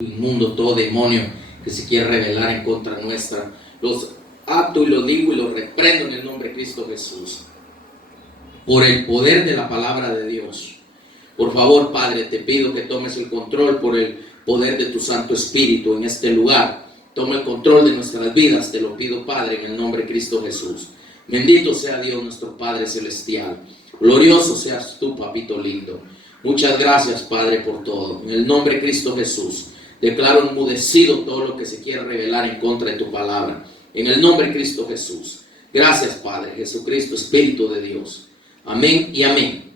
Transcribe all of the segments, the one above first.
inmundo, todo demonio que se quiere rebelar en contra nuestra, los ato y los digo y los reprendo en el nombre de Cristo Jesús, por el poder de la palabra de Dios. Por favor, Padre, te pido que tomes el control por el poder de tu Santo Espíritu en este lugar. Toma el control de nuestras vidas, te lo pido, Padre, en el nombre de Cristo Jesús. Bendito sea Dios nuestro Padre Celestial. Glorioso seas tú, papito lindo. Muchas gracias, Padre, por todo. En el nombre de Cristo Jesús, declaro enmudecido todo lo que se quiere revelar en contra de tu palabra. En el nombre de Cristo Jesús. Gracias, Padre Jesucristo, Espíritu de Dios. Amén y amén.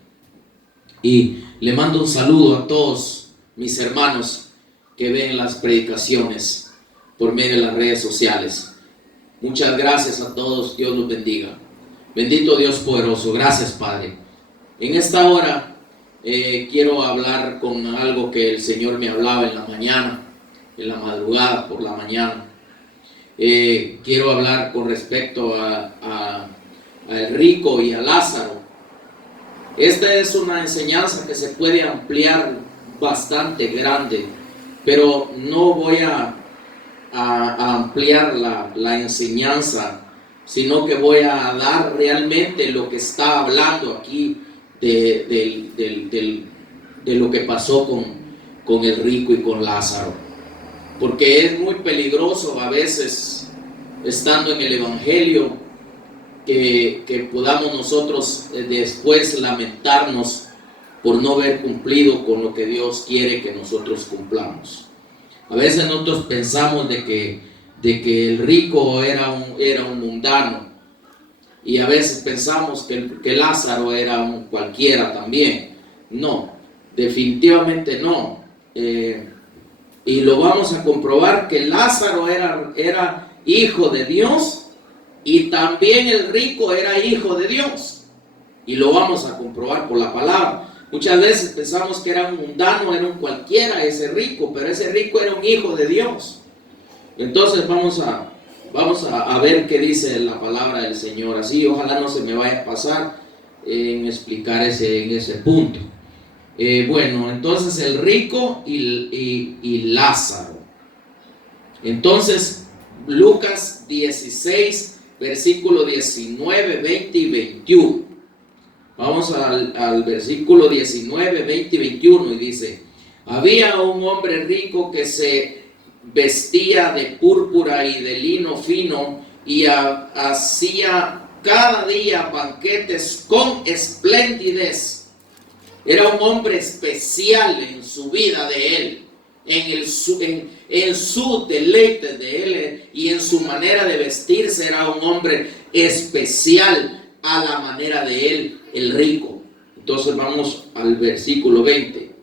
Y le mando un saludo a todos mis hermanos que ven las predicaciones por medio de las redes sociales. Muchas gracias a todos. Dios los bendiga. Bendito Dios poderoso. Gracias, Padre. En esta hora quiero hablar con algo que el Señor me hablaba en la mañana, en la madrugada, por la mañana. Quiero hablar con respecto al rico y a Lázaro. Esta es una enseñanza que se puede ampliar bastante grande, pero no voy a ampliar la enseñanza, sino que voy a dar realmente lo que está hablando aquí de lo que pasó con el rico y con Lázaro, porque es muy peligroso a veces, estando en el Evangelio, que podamos nosotros después lamentarnos por no haber cumplido con lo que Dios quiere que nosotros cumplamos. A veces nosotros pensamos de que el rico era un mundano, y a veces pensamos que Lázaro era un cualquiera también. No, definitivamente no. Y lo vamos a comprobar que Lázaro era hijo de Dios, y también el rico era hijo de Dios. Y lo vamos a comprobar por la palabra. Muchas veces pensamos que era un mundano, era un cualquiera ese rico, pero ese rico era un hijo de Dios. Entonces vamos a ver qué dice la palabra del Señor. Así ojalá no se me vaya a pasar en explicar en ese punto. Bueno, entonces el rico y Lázaro. Entonces Lucas 16, versículo 19, 20 y 21. Vamos al versículo 19, 20 y 21 y dice: había un hombre rico que se vestía de púrpura y de lino fino y hacía cada día banquetes con esplendidez. Era un hombre especial en su vida de él, en su deleite de él y en su manera de vestirse. Era un hombre especial a la manera de él, el rico. Entonces vamos al versículo 20.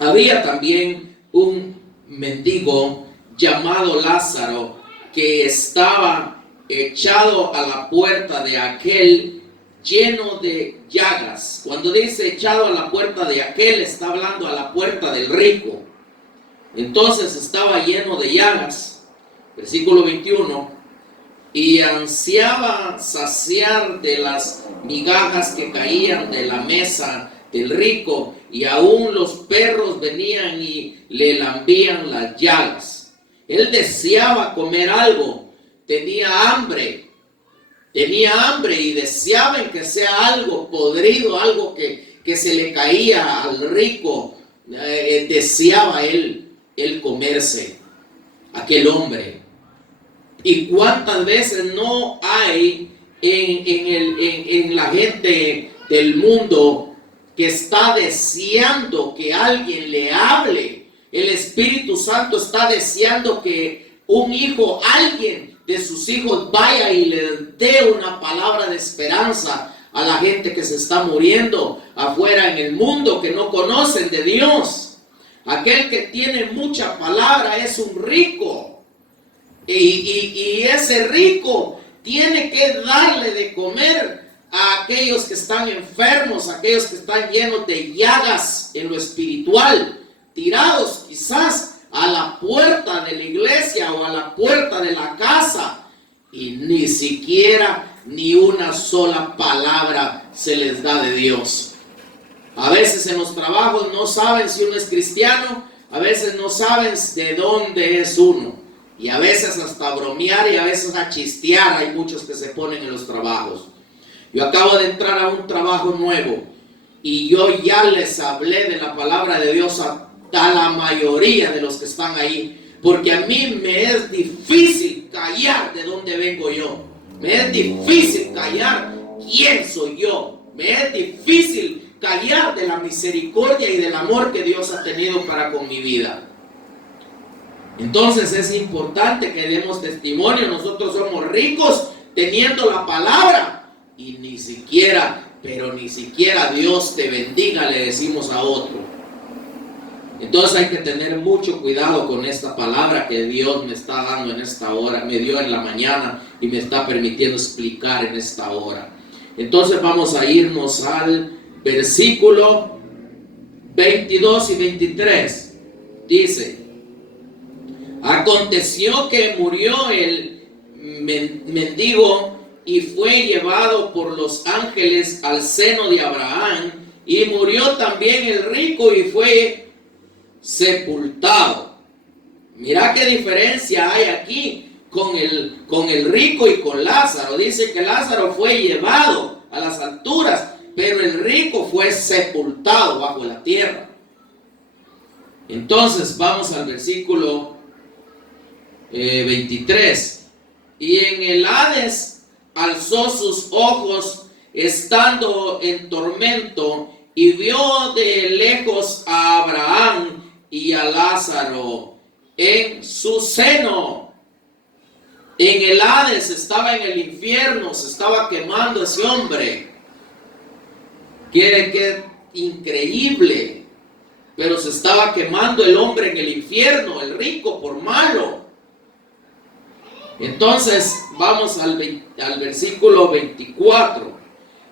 Había también un mendigo llamado Lázaro que estaba echado a la puerta de aquel lleno de llagas. Cuando dice echado a la puerta de aquel, está hablando a la puerta del rico. Entonces estaba lleno de llagas. Versículo 21. Y ansiaba saciar de las migajas que caían de la mesa del rico, y aún los perros venían y le lambían las llagas. Él deseaba comer algo, tenía hambre y deseaba en que sea algo podrido, algo que se le caía al rico. Deseaba él comerse aquel hombre. Y cuántas veces no hay en la gente del mundo que está deseando que alguien le hable. El Espíritu Santo está deseando que un hijo, alguien de sus hijos, vaya y le dé una palabra de esperanza a la gente que se está muriendo afuera en el mundo, que no conocen de Dios. Aquel que tiene mucha palabra es un rico. Y ese rico tiene que darle de comer a aquellos que están enfermos, a aquellos que están llenos de llagas en lo espiritual, tirados quizás a la puerta de la iglesia o a la puerta de la casa, y ni siquiera ni una sola palabra se les da de Dios. A veces en los trabajos no saben si uno es cristiano, a veces no saben de dónde es uno. Y a veces hasta bromear y a veces a chistear hay muchos que se ponen en los trabajos. Yo acabo de entrar a un trabajo nuevo y yo ya les hablé de la palabra de Dios a la mayoría de los que están ahí, porque a mí me es difícil callar de dónde vengo yo, me es difícil callar quién soy yo, me es difícil callar de la misericordia y del amor que Dios ha tenido para con mi vida. Entonces es importante que demos testimonio. Nosotros somos ricos teniendo la palabra y ni siquiera Dios te bendiga, le decimos a otro. Entonces hay que tener mucho cuidado con esta palabra que Dios me está dando en esta hora, me dio en la mañana y me está permitiendo explicar en esta hora. Entonces vamos a irnos al versículo 22 y 23. Dice: aconteció que murió el mendigo y fue llevado por los ángeles al seno de Abraham, y murió también el rico y fue sepultado. Mira qué diferencia hay aquí con el rico y con Lázaro. Dice que Lázaro fue llevado a las alturas, pero el rico fue sepultado bajo la tierra. Entonces vamos al versículo 23. Y en el Hades alzó sus ojos estando en tormento y vio de lejos a Abraham y a Lázaro en su seno. En el Hades, estaba en el infierno, se estaba quemando ese hombre. Qué increíble. Pero se estaba quemando el hombre en el infierno, el rico por malo. Entonces vamos al versículo 24.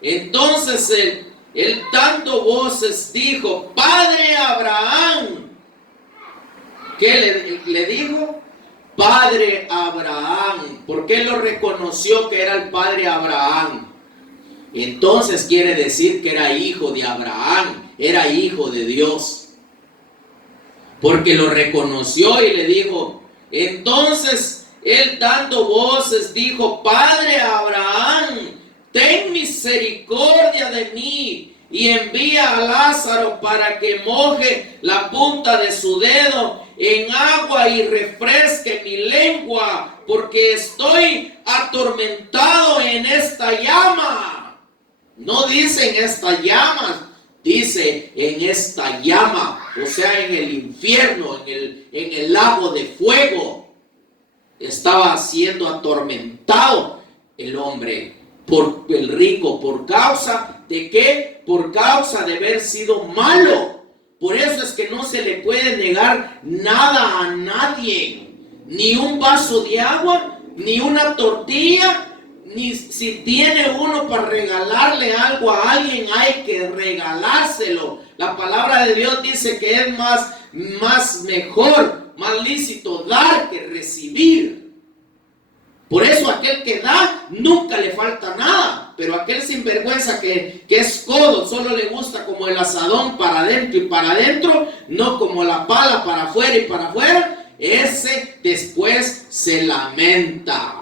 Entonces él dando voces dijo: Padre Abraham. ¿Qué le dijo? Padre Abraham. ¿Por qué lo reconoció que era el padre Abraham? Entonces quiere decir que era hijo de Abraham, era hijo de Dios. Porque lo reconoció y le dijo. Entonces él dando voces dijo: Padre Abraham, ten misericordia de mí y envía a Lázaro para que moje la punta de su dedo en agua y refresque mi lengua, porque estoy atormentado en esta llama. No dice en esta llama, dice en esta llama, o sea, en el infierno, en el lago de fuego. Estaba siendo atormentado el hombre, por el rico. ¿Por causa de qué? Por causa de haber sido malo. Por eso es que no se le puede negar nada a nadie. Ni un vaso de agua, ni una tortilla, ni si tiene uno para regalarle algo a alguien, hay que regalárselo. La palabra de Dios dice que es más mejor, más lícito dar que recibir. Por eso aquel que da nunca le falta nada, pero aquel sinvergüenza que es codo, solo le gusta como el asadón para adentro y para adentro, no como la pala para afuera y para afuera, ese después se lamenta.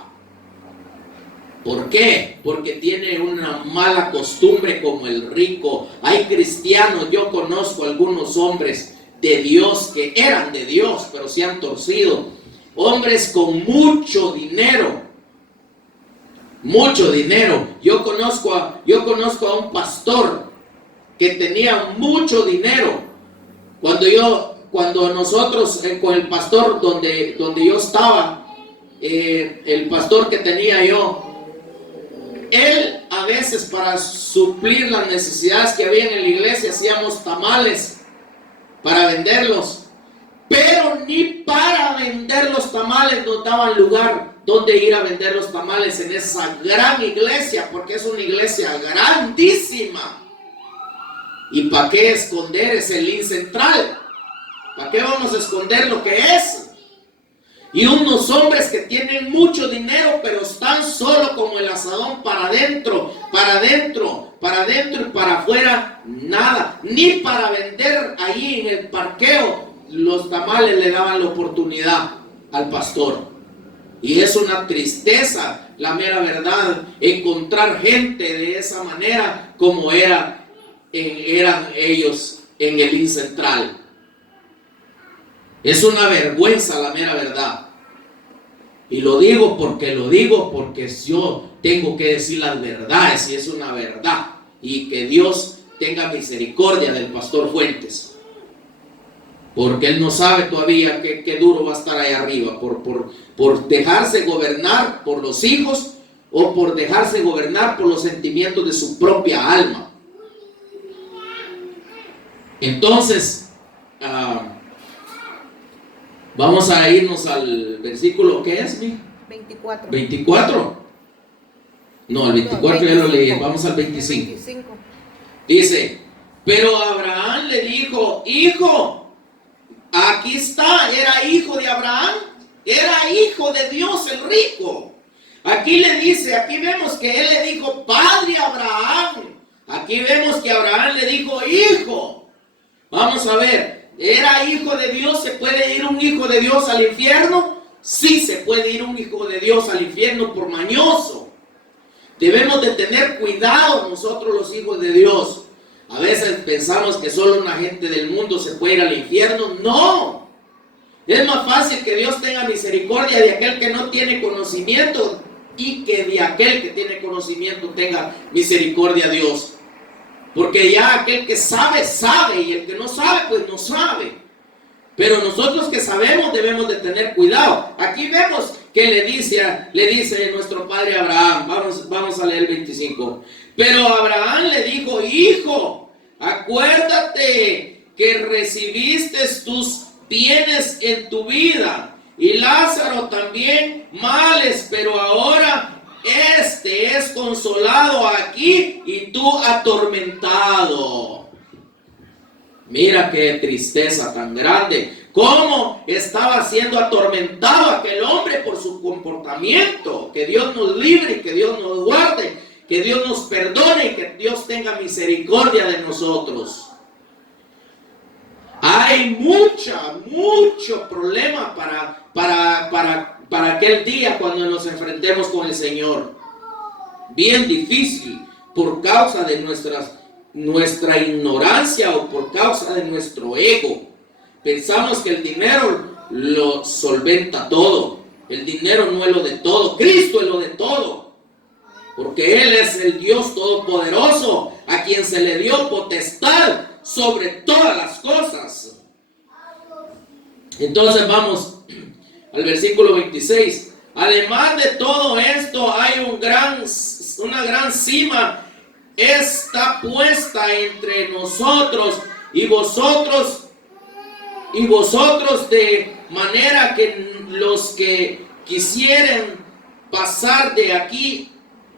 ¿Por qué? Porque tiene una mala costumbre como el rico. Hay cristianos, yo conozco algunos hombres de Dios que eran de Dios, pero se han torcido. Hombres con mucho dinero. Mucho dinero. Yo conozco a un pastor que tenía mucho dinero. Cuando nosotros, con el pastor donde yo estaba, el pastor que tenía yo, él a veces para suplir las necesidades que había en la iglesia hacíamos tamales para venderlos. Pero ni para vender los tamales nos daban lugar donde ir a vender los tamales en esa gran iglesia, porque es una iglesia grandísima. ¿Y para qué esconder ese link central? ¿Para qué vamos a esconder lo que es? Y unos hombres que tienen mucho dinero, pero están solo como el asadón para adentro, para adentro, para adentro y para afuera, nada. Ni para vender ahí en el parqueo los tamales le daban la oportunidad al pastor. Y es una tristeza, la mera verdad, encontrar gente de esa manera como eran ellos en el IN Central. Es una vergüenza, la mera verdad. Y lo digo porque yo tengo que decir las verdades, y es una verdad. Y que Dios tenga misericordia del pastor Fuentes, porque él no sabe todavía qué duro va a estar ahí arriba por dejarse gobernar por los hijos, o por dejarse gobernar por los sentimientos de su propia alma. Entonces, vamos a irnos al versículo, ¿qué es, mi? 24. 24. No, el 24 no, ya lo leí, vamos al 25. 25. Dice, pero Abraham le dijo, hijo, aquí está, era hijo de Abraham, era hijo de Dios el rico. Aquí le dice, aquí vemos que él le dijo, padre Abraham. Aquí vemos que Abraham le dijo, hijo. Vamos a ver, ¿era hijo de Dios? ¿Se puede ir un hijo de Dios al infierno? Sí, se puede ir un hijo de Dios al infierno por mañoso. Debemos de tener cuidado nosotros los hijos de Dios. A veces pensamos que solo una gente del mundo se puede ir al infierno. No. Es más fácil que Dios tenga misericordia de aquel que no tiene conocimiento, y que de aquel que tiene conocimiento tenga misericordia a Dios. Porque ya aquel que sabe, sabe, y el que no sabe, pues no sabe. Pero nosotros que sabemos debemos de tener cuidado. Aquí vemos que le dice nuestro padre Abraham. Vamos a leer el 25. Pero Abraham le dijo, hijo, acuérdate que recibiste tus bienes en tu vida, y Lázaro también males, pero ahora este es consolado aquí y tú atormentado. Mira qué tristeza tan grande. Cómo estaba siendo atormentado aquel hombre por su comportamiento. Que Dios nos libre y que Dios nos guarde, que Dios nos perdone y que Dios tenga misericordia de nosotros. Hay mucho problema para aquel día cuando nos enfrentemos con el Señor. Bien difícil por causa de nuestra ignorancia o por causa de nuestro ego. Pensamos que el dinero lo solventa todo. El dinero no es lo de todo. Cristo es lo de todo. Porque Él es el Dios todopoderoso, a quien se le dio potestad sobre todas las cosas. Entonces vamos al versículo 26. Además de todo esto, hay una gran cima está puesta entre nosotros y vosotros, de manera que los que quisieren pasar de aquí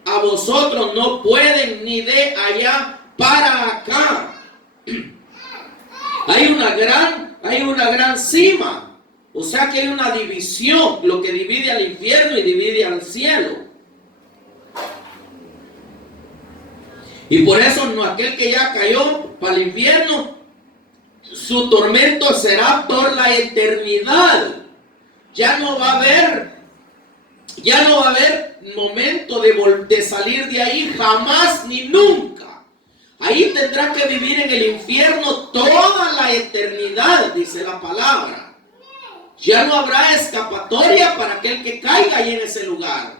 a vosotros no pueden, ni de allá para acá. Hay una gran cima, o sea que hay una división, lo que divide al infierno y divide al cielo. Y por eso no, aquel que ya cayó para el infierno, su tormento será por la eternidad. Ya no va a haber momento de salir de ahí, jamás ni nunca. Ahí tendrá que vivir en el infierno toda la eternidad, dice la palabra. Ya no habrá escapatoria para aquel que caiga ahí en ese lugar.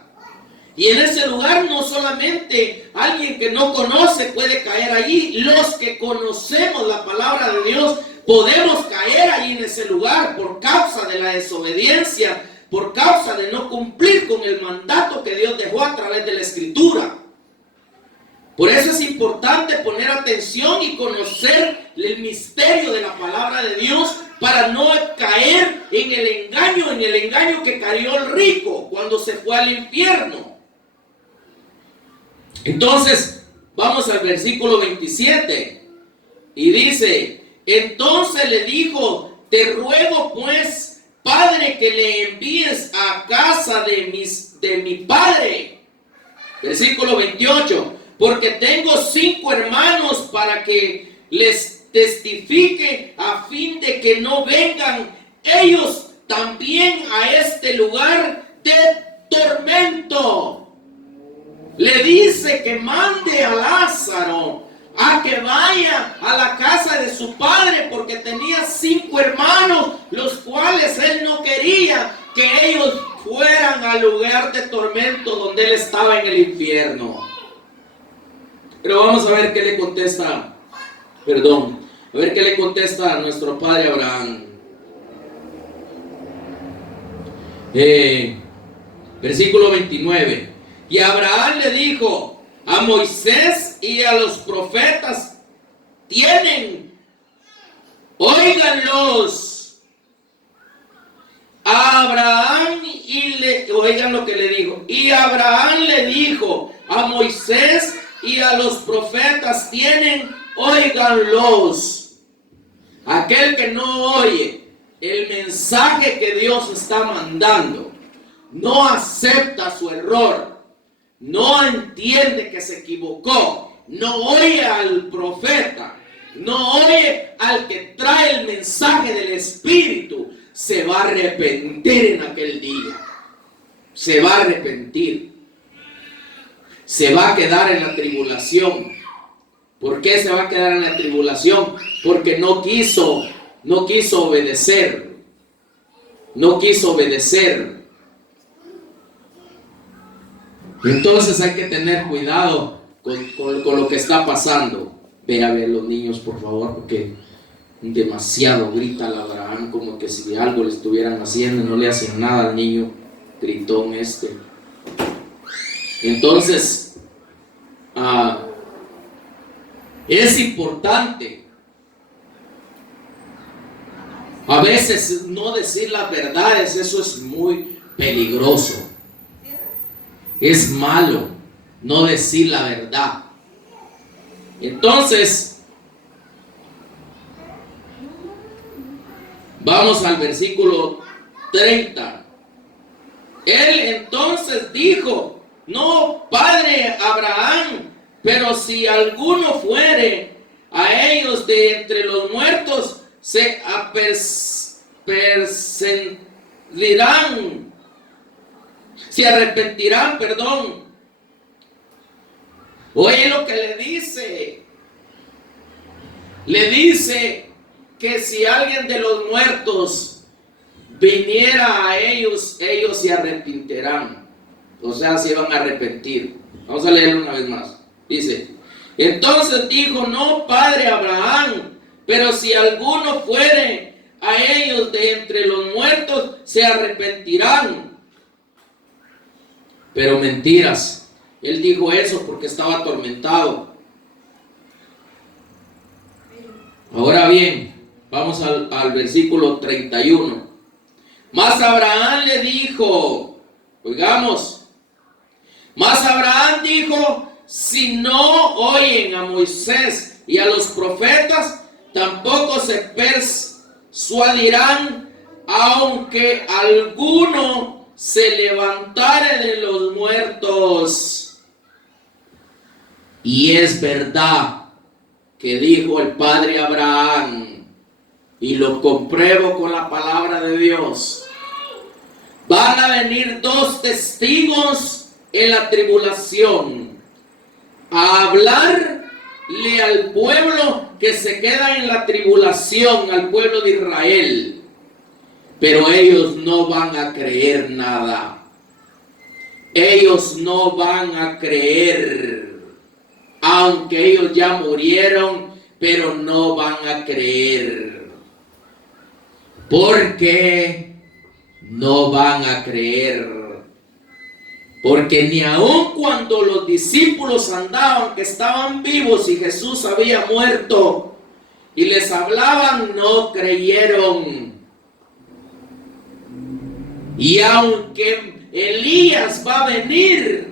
Y en ese lugar no solamente alguien que no conoce puede caer allí. Los que conocemos la palabra de Dios podemos caer allí en ese lugar por causa de la desobediencia, por causa de no cumplir con el mandato que Dios dejó a través de la Escritura. Por eso es importante poner atención y conocer el misterio de la palabra de Dios para no caer en el engaño que cayó el rico cuando se fue al infierno. Entonces, vamos al versículo 27 y dice, entonces le dijo, te ruego pues, Padre, que le envíes a casa de mi padre. Versículo 28, porque tengo 5 hermanos para que les testifique a fin de que no vengan ellos también a este lugar de tormento. Le dice que mande a Lázaro a que vaya a la casa de su padre, porque tenía 5 hermanos, los cuales él no quería que ellos fueran al lugar de tormento donde él estaba en el infierno. Pero vamos a ver qué le contesta, a ver qué le contesta a nuestro padre Abraham. Versículo 29. Y Abraham le dijo: a Moisés y a los profetas tienen, óiganlos. A Abraham oigan lo que le dijo. Y Abraham le dijo: a Moisés y a los profetas tienen, óiganlos. Aquel que no oye el mensaje que Dios está mandando, no acepta su error, no entiende que se equivocó, no oye al profeta, no oye al que trae el mensaje del Espíritu, se va a arrepentir en aquel día. Se va a arrepentir. Se va a quedar en la tribulación. ¿Por qué se va a quedar en la tribulación? Porque no quiso obedecer. No quiso obedecer. Entonces hay que tener cuidado con lo que está pasando. Ve a ver los niños, por favor, porque demasiado grita el Abraham, como que si algo le estuvieran haciendo, no le hacen nada al niño gritón este. Entonces, es importante a veces no decir las verdades. Eso es muy peligroso. Es malo no decir la verdad. Entonces, vamos al versículo 30. Él entonces dijo: no, padre Abraham, pero si alguno fuere a ellos de entre los muertos, se arrepentirán, perdón. Oye lo que le dice. Le dice que si alguien de los muertos viniera a ellos, ellos se arrepentirán. O sea, se van a arrepentir. Vamos a leerlo una vez más. Dice: entonces dijo: no, padre Abraham, pero si alguno fuere a ellos de entre los muertos, se arrepentirán. Pero mentiras. Él dijo eso porque estaba atormentado. Ahora bien, vamos al versículo 31. Mas Abraham le dijo, oigamos, mas Abraham dijo: si no oyen a Moisés y a los profetas, tampoco se persuadirán, aunque alguno se levantare de los muertos. Y es verdad que dijo el padre Abraham, y lo compruebo con la palabra de Dios. Van a venir 2 testigos en la tribulación a hablarle al pueblo que se queda en la tribulación, al pueblo de Israel. Pero ellos no van a creer nada. Ellos no van a creer. Aunque ellos ya murieron, pero no van a creer. ¿Por qué no van a creer? Porque ni aun cuando los discípulos andaban, que estaban vivos y Jesús había muerto, y les hablaban, no creyeron. Y aunque Elías va a venir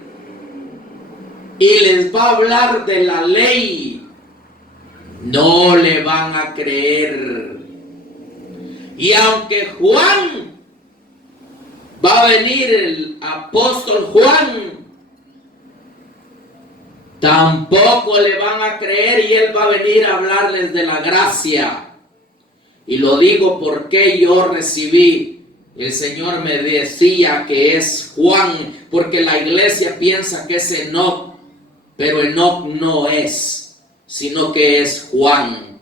y les va a hablar de la ley, no le van a creer. Y aunque Juan va a venir, el apóstol Juan, tampoco le van a creer y él va a venir a hablarles de la gracia. Y lo digo porque yo recibí, el Señor me decía que es Juan, porque la iglesia piensa que es Enoc, pero Enoc no es, sino que es Juan.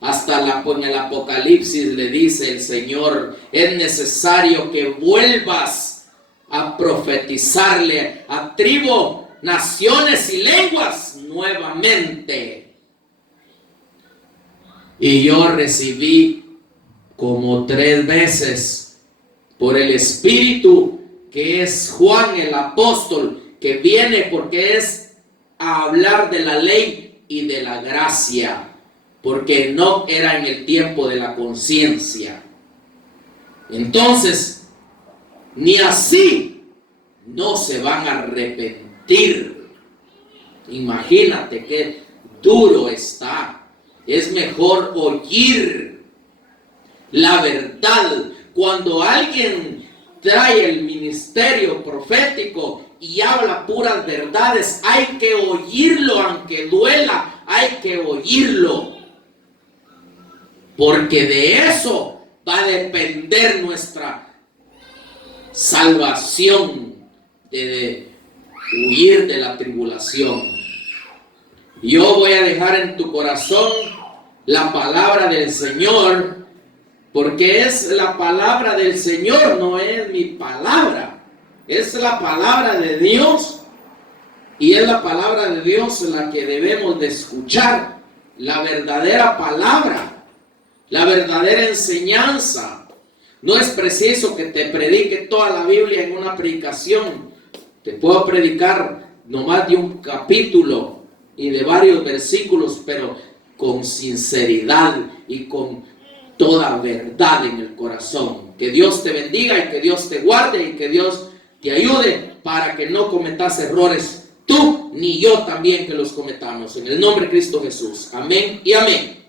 Hasta en el Apocalipsis le dice el Señor, es necesario que vuelvas a profetizarle a tribu, naciones y lenguas nuevamente. Y yo recibí como 3 veces por el Espíritu que es Juan el apóstol, que viene porque es a hablar de la ley y de la gracia, porque no era en el tiempo de la conciencia. Entonces, ni así no se van a arrepentir. Imagínate qué duro está. Es mejor oír la verdad. Cuando alguien trae el ministerio profético y habla puras verdades, hay que oírlo, aunque duela, hay que oírlo. Porque de eso va a depender nuestra salvación, de huir de la tribulación. Yo voy a dejar en tu corazón la palabra del Señor, porque es la palabra del Señor, no es mi palabra, es la palabra de Dios, y es la palabra de Dios la que debemos de escuchar, la verdadera palabra, la verdadera enseñanza. No es preciso que te predique toda la Biblia en una predicación. Te puedo predicar nomás de un capítulo y de varios versículos, pero con sinceridad y con toda verdad en el corazón. Que Dios te bendiga y que Dios te guarde y que Dios te ayude para que no cometas errores tú ni yo también que los cometamos. En el nombre de Cristo Jesús. Amén y amén.